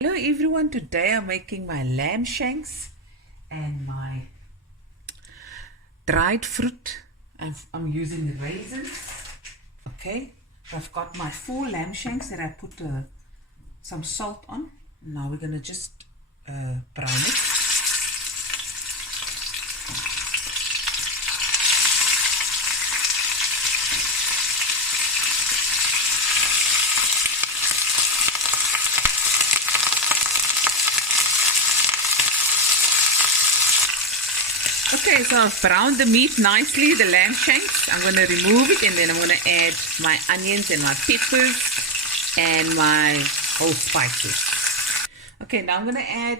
Hello everyone, today I'm making my lamb shanks and my dried fruit. I'm using raisins. Okay, I've got my 4 lamb shanks that I put some salt on. Now we're gonna just brown it. Okay, so I've browned the meat nicely, the lamb shanks. I'm going to remove it and then I'm going to add my onions and my peppers and my whole spices. Okay, now I'm going to add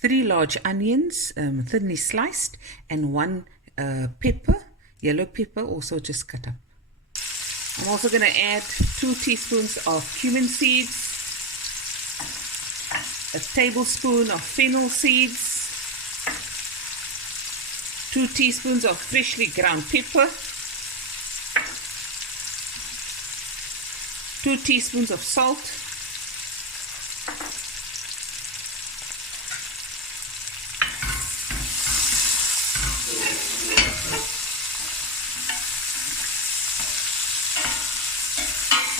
3 large onions, thinly sliced, and 1 pepper, yellow pepper, also just cut up. I'm also going to add 2 teaspoons of cumin seeds, a tablespoon of fennel seeds, 2 teaspoons of freshly ground pepper, 2 teaspoons of salt,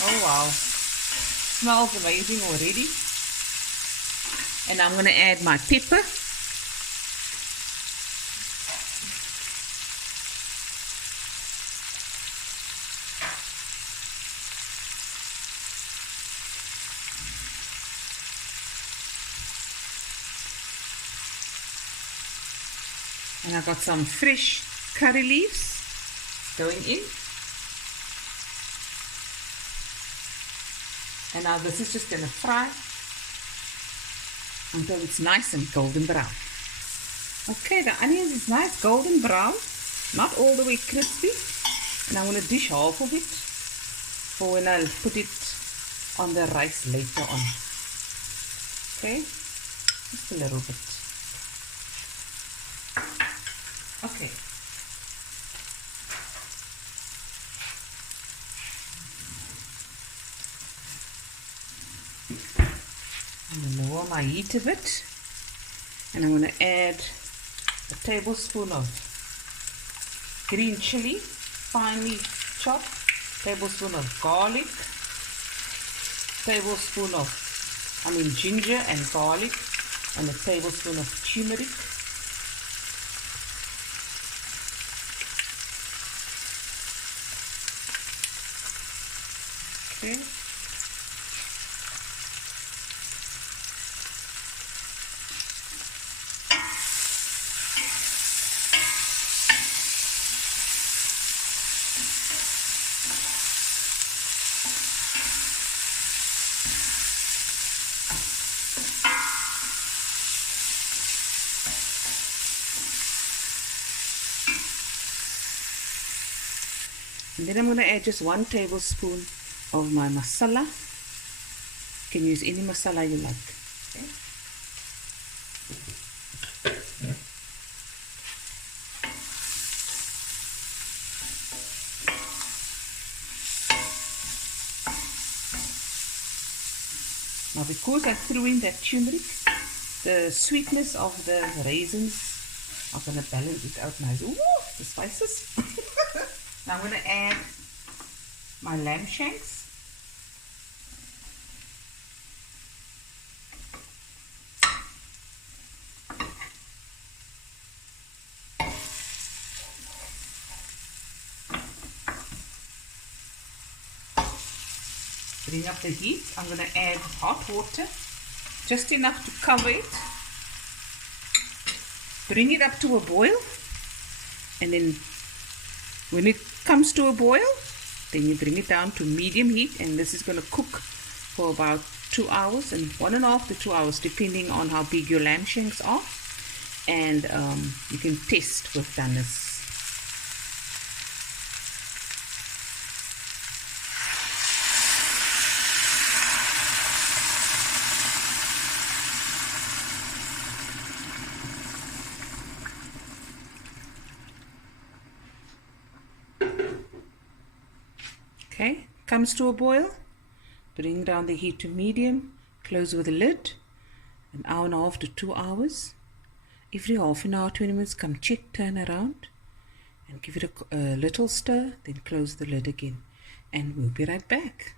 oh wow, smells amazing already. And I'm going to add my pepper. And I've got some fresh curry leaves going in. And now this is just going to fry until it's nice and golden brown. Okay, the onions is nice golden brown, not all the way crispy. And I'm going to dish half of it for when I'll put it on the rice later on. Okay, just a little bit. Okay. I'm going to lower my heat a bit, and I'm going to add a tablespoon of green chili, finely chopped, tablespoon of garlic, tablespoon of ginger and garlic, and a tablespoon of turmeric. Okay. And then I'm going to add just 1 tablespoon of my masala. You can use any masala you like. Okay. Now because I threw in that turmeric, the sweetness of the raisins are going to balance it out nice. Ooh, the spices. Now I'm going to add my lamb shanks. Bring up the heat. I'm going to add hot water, just enough to cover it. Bring it up to a boil, and then when it comes to a boil, then you bring it down to medium heat, and this is going to cook for about 2 hours, and 1.5 to 2 hours depending on how big your lamb shanks are. And you can test with doneness. Okay, comes to a boil, bring down the heat to medium, close with a lid, an hour and a half to 2 hours. Every half an hour, 20 minutes, come check, turn around and give it a little stir, then close the lid again, and we'll be right back.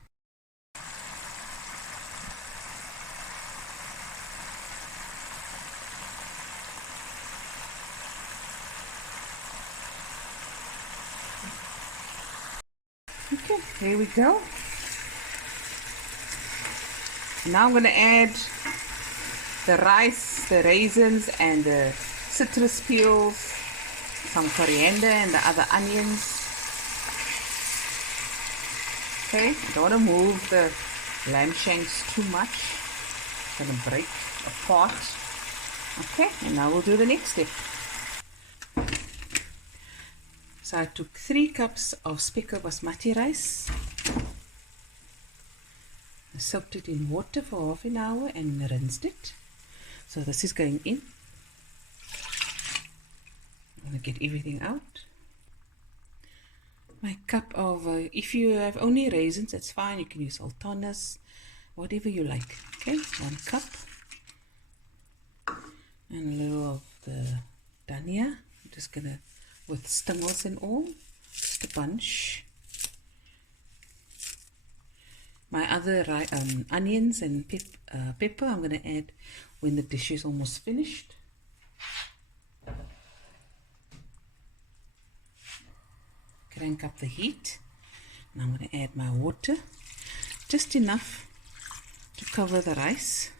Okay, here we go. Now I'm going to add the rice, the raisins, and the citrus peels, some coriander and the other onions. Okay, don't want to move the lamb shanks too much. It's going to break apart. Okay, and now we'll do the next step. So I took 3 cups of speckle basmati rice. I soaked it in water for half an hour and rinsed it. So this is going in. I'm going to get everything out. My cup of, if you have only raisins, that's fine. You can use sultanas, whatever you like. Okay, 1 cup. And a little of the dhania. I'm just going to, with stingles and all, just a bunch. My other onions and pepper I'm going to add when the dish is almost finished. Crank up the heat. And I'm going to add my water, just enough to cover the rice.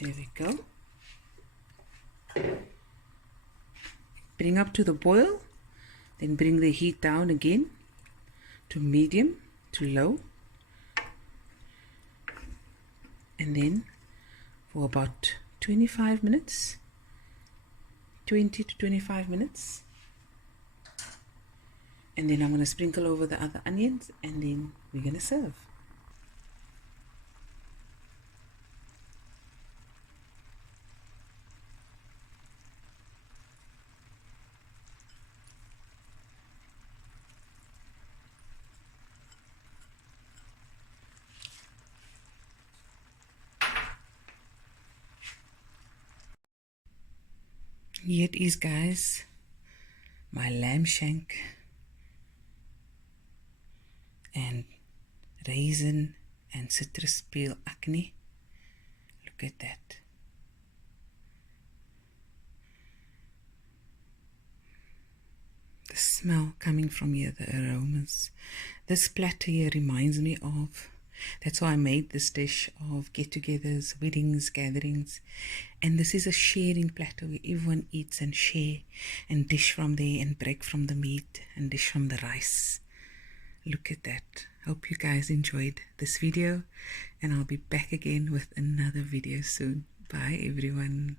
There we go. Bring up to the boil, then bring the heat down again to medium to low, and then for about 25 minutes, 20 to 25 minutes, and then I'm going to sprinkle over the other onions, and then we're going to serve. Here it is, guys, my lamb shank and raisin and citrus peel Ahkni. Look at that. The smell coming from here, the aromas. This platter here reminds me of, that's why I made this dish, of get-togethers, weddings, gatherings. And this is a sharing platter where everyone eats and share and dish from there and break from the meat and dish from the rice. Look at that. Hope you guys enjoyed this video, and I'll be back again with another video soon. Bye everyone.